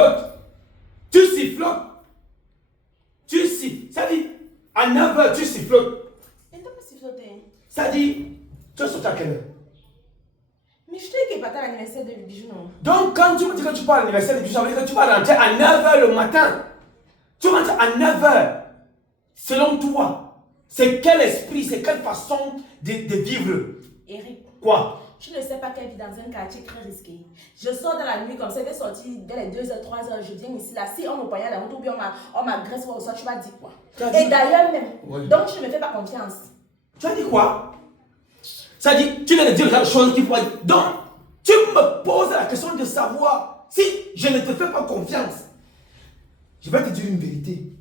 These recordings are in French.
sifflotes. Tu sifflotes. Tu sifflotes. Ça dit, à 9h, tu sifflotes. Mais t'as pas siffloté. Ça dit, tu as sorti à quelle heure? Mais je t'ai dit qu'il n'est pas à l'anniversaire de Bijou, non? Donc, quand tu me dis que tu pars à l'anniversaire de Bijou, ça veut dire que tu vas rentrer à 9h le matin. Tu rentres à 9h. Selon toi, c'est quel esprit, c'est quelle façon de vivre? Eric. Quoi? Tu ne sais pas qu'elle vit dans un quartier très risqué. Je sors dans la nuit comme ça, elle est sortie dès les 2h, 3h, je viens ici, là. Si on me poignarde la route ou bien on m'agresse ou ça, tu vas dire quoi? Et d'ailleurs même, oui. Donc je ne me fais pas confiance. Tu as dit quoi? Ça dit, tu viens de dire la chose qu'il faut dire. Donc, tu me poses la question de savoir si je ne te fais pas confiance. Je vais te dire une vérité.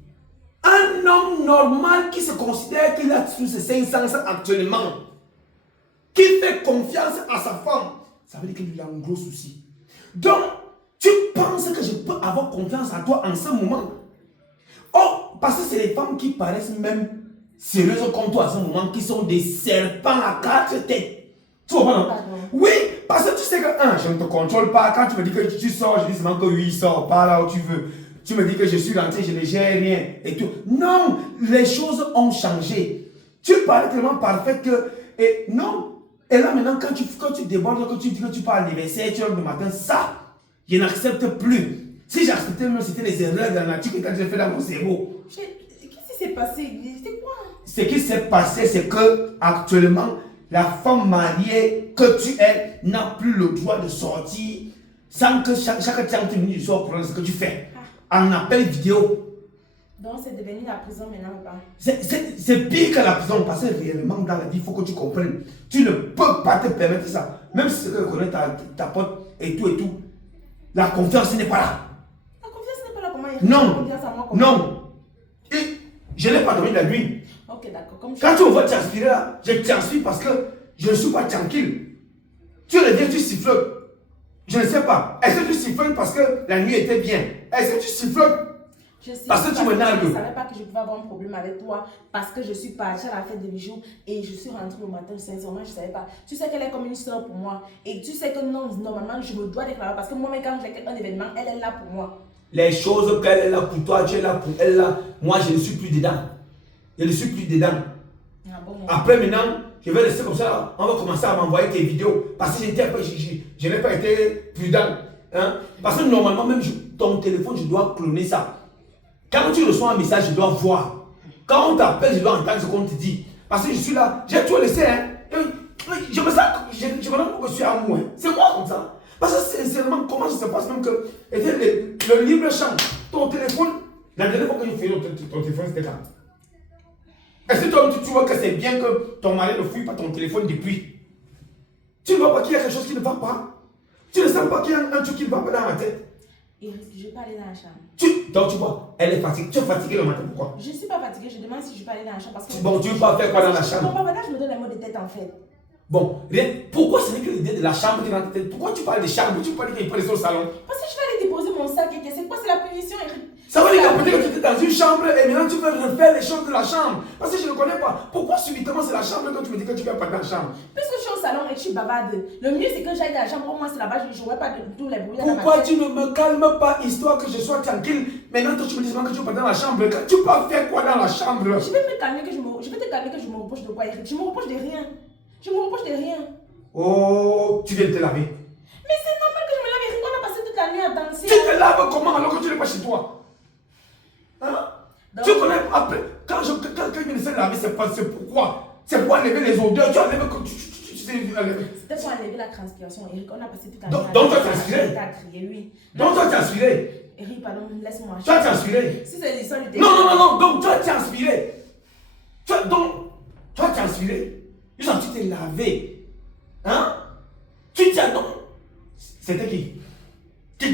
Un homme normal qui se considère qu'il a sous ses 500 actuellement, qui fait confiance à sa femme, ça veut dire qu'il a un gros souci. Donc, tu penses que je peux avoir confiance à toi en ce moment? Oh, parce que c'est les femmes qui paraissent même sérieuses comme toi à ce moment, qui sont des serpents à 4 têtes. Tu comprends, non? Oui, parce que tu sais que, je ne te contrôle pas. Quand tu me dis que tu sors, je dis seulement que oui, sors, pas là où tu veux. Tu me dis que je suis rentré, je ne gère rien et tout. Non, les choses ont changé. Tu parles tellement parfait que, et non. Et là maintenant, quand tu débordes, que tu dis que tu pars à l'anniversaire, tu rentres le matin, ça, je n'accepte plus. Si j'acceptais même, c'était les erreurs de la nature que tu as fait dans mon cerveau. Qu'est-ce qui s'est passé? C'était quoi? Ce qui s'est passé, c'est que actuellement, la femme mariée que tu es n'a plus le droit de sortir sans que chaque 30 minutes du soir pour ce que tu fais. En appel vidéo. Donc c'est devenu la prison maintenant, pas? C'est pire que la prison parce que réellement dans la vie, il faut que tu comprennes. Tu ne peux pas te permettre ça. Même si tu connais ta pote et tout. La confiance n'est pas là. La confiance n'est pas là, comment Non. Non. Et je n'ai pas dormi la nuit. Ok, d'accord. Quand tu me vois transpirer là, je transpire parce que je ne suis pas tranquille. Tu reviens, tu sifflotes. Je ne sais pas. Est-ce que tu sifflotes parce que la nuit était bien? Est-ce que tu sifflotes parce que tu me nargues? Je ne savais pas que je pouvais avoir un problème avec toi parce que je suis partie à la fête de Bijou et je suis rentrée le matin. Sincèrement, je ne savais pas. Tu sais qu'elle est comme une soeur pour moi. Et tu sais que non, normalement, je me dois déclarer parce que moi-même, quand j'ai un événement, elle est là pour moi. Les choses qu'elle est là pour toi, tu es là pour elle là. Moi, je ne suis plus dedans. Je ne suis plus dedans. Ah bon, après, maintenant, je vais rester comme ça. On va commencer à m'envoyer tes vidéos. Parce que je n'ai pas été prudent. Hein? Parce que normalement, même ton téléphone, je dois cloner ça. Quand tu reçois un message, je dois voir. Quand on t'appelle, je dois entendre ce qu'on te dit. Parce que je suis là, j'ai tout laissé. Hein? Je me sens, je me demande pourquoi je suis à moi. C'est moi comme ça. Parce que sincèrement, comment ça se passe même que le libre-champ, ton téléphone, la dernière fois que j'ai fait ton téléphone, c'était quand? Est-ce que toi, tu vois que c'est bien que ton mari ne fouille pas ton téléphone depuis? Tu ne vois pas qu'il y a quelque chose qui ne va pas? Tu ne sens pas qu'il y a un truc qui ne va pas dans ma tête? Et je vais pas aller dans la chambre. Donc tu vois, elle est fatiguée. Tu es fatiguée le matin, pourquoi? Je ne suis pas fatiguée, je demande si je peux aller dans la chambre parce que... Bon, tu ne veux pas faire quoi dans la chambre? Non, pas maintenant, je me donne les mots de tête en fait. Bon, pourquoi ce n'est que l'idée de la chambre qui est dans ta tête? Pourquoi tu parles de chambre? Tu parles qu'il faut aller au salon? Parce que je vais aller déposer mon sac et c'est quoi? C'est la punition, Eric. Ça veut dire que peut-être que tu étais dans une chambre et maintenant tu veux refaire les choses de la chambre. Parce que je ne connais pas. Pourquoi subitement c'est la chambre que tu me dis que tu ne viens pas dans la chambre? Puisque je suis au salon et tu bavarde, le mieux c'est que j'aille dans la chambre. Au moins c'est là-bas, je ne jouerai pas de tous les bruits. Pourquoi tu ne me calmes pas, histoire que je sois tranquille? Maintenant toi tu me dis que tu ne vas pas dans la chambre. Tu peux faire quoi dans la chambre? Je vais te calmer que je me reproche de quoi, Eric? Je me reproche de rien. Je me reproche de rien. Oh, tu viens de te laver. Mais c'est normal que je me lave, Eric. On a passé toute la nuit à danser. Tu te laves comment alors que tu n'es pas chez toi? Hein? Donc, tu connais après, quand je me laisse laver, c'est pourquoi? C'est pour enlever les odeurs. Tu enlèves comme tu sais enlever. C'était pour enlever la transpiration, Eric. On a passé toute la nuit. Donc tu as transpiré? Oui. Donc tu as transpiré? Eric, pardon, laisse-moi. Tu as transpiré? Si c'est l'histoire du téléphone. Non. Donc tu as transpiré. Tu as transpiré. Ils ont été lavé. Hein? Tu dis non. C'était qui?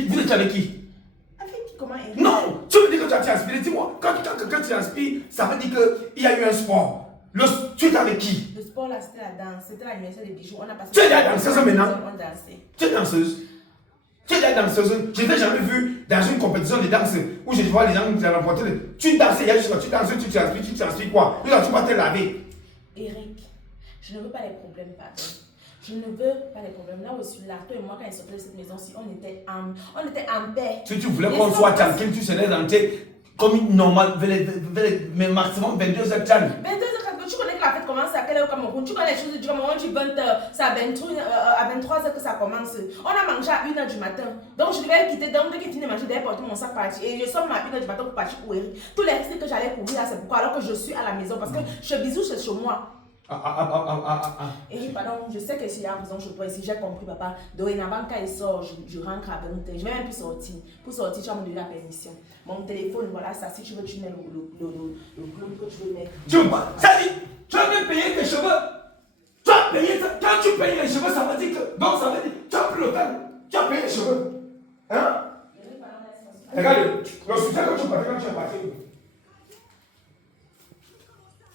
Vous étiez avec qui? Avec qui? Comment, Eric? Non, tu me dis que tu as transpiré. Dis-moi, quand tu transpires, ça veut dire qu'il y a eu un sport. Tu es avec qui? Le sport là, c'était la danse. C'était l'anniversaire des Bijou. On a passé. Tu es la danseuse maintenant? On dansait. Tu es danseuse? Tu es la danseuse? Je ne t'ai jamais vu dans une compétition de danse où je vois les gens qui ont remporté. Tu danses, il y a juste tu danses, tu transpires quoi? Tu vas te laver. Eric, je ne veux pas les problèmes, pardon. Je ne veux pas les problèmes. Là où je suis là, toi et moi, quand ils sortaient de cette maison-ci, on était en paix. Si tu voulais qu'on soit tranquille, tu serais rentré comme une normale, mais maximum 22h30. 22h, tu connais que la fête commence à quelle heure au Cameroun? Tu connais les choses du Cameroun, tu 20h, c'est à 23h que ça commence. On a mangé à 1h du matin. Donc je devais quitter, donc dès que je finis de manger, je devais porter mon sac partir. Et je sors à 1h du matin pour partir courir. Tous les risques que j'allais courir là, c'est pourquoi, alors que je suis à la maison, parce que je bisous chez moi. Et pardon, je sais que s'il y a raison, je peux essayer, j'ai compris, papa. Dorénavant, quand il sort, je rentre à 20h. Je vais même plus sortir. Pour sortir, tu vas me donner la permission. Mon téléphone, voilà, ça, si tu veux, tu mets le clone que tu veux mettre. Ça dit, tu as même payé tes cheveux. Tu as payé ça. Quand tu payes les cheveux, ça veut dire que. Donc, ça veut dire tu as pris l'hôtel. Tu as payé les cheveux. Hein? Regarde, le sujet que tu partais quand tu es parti.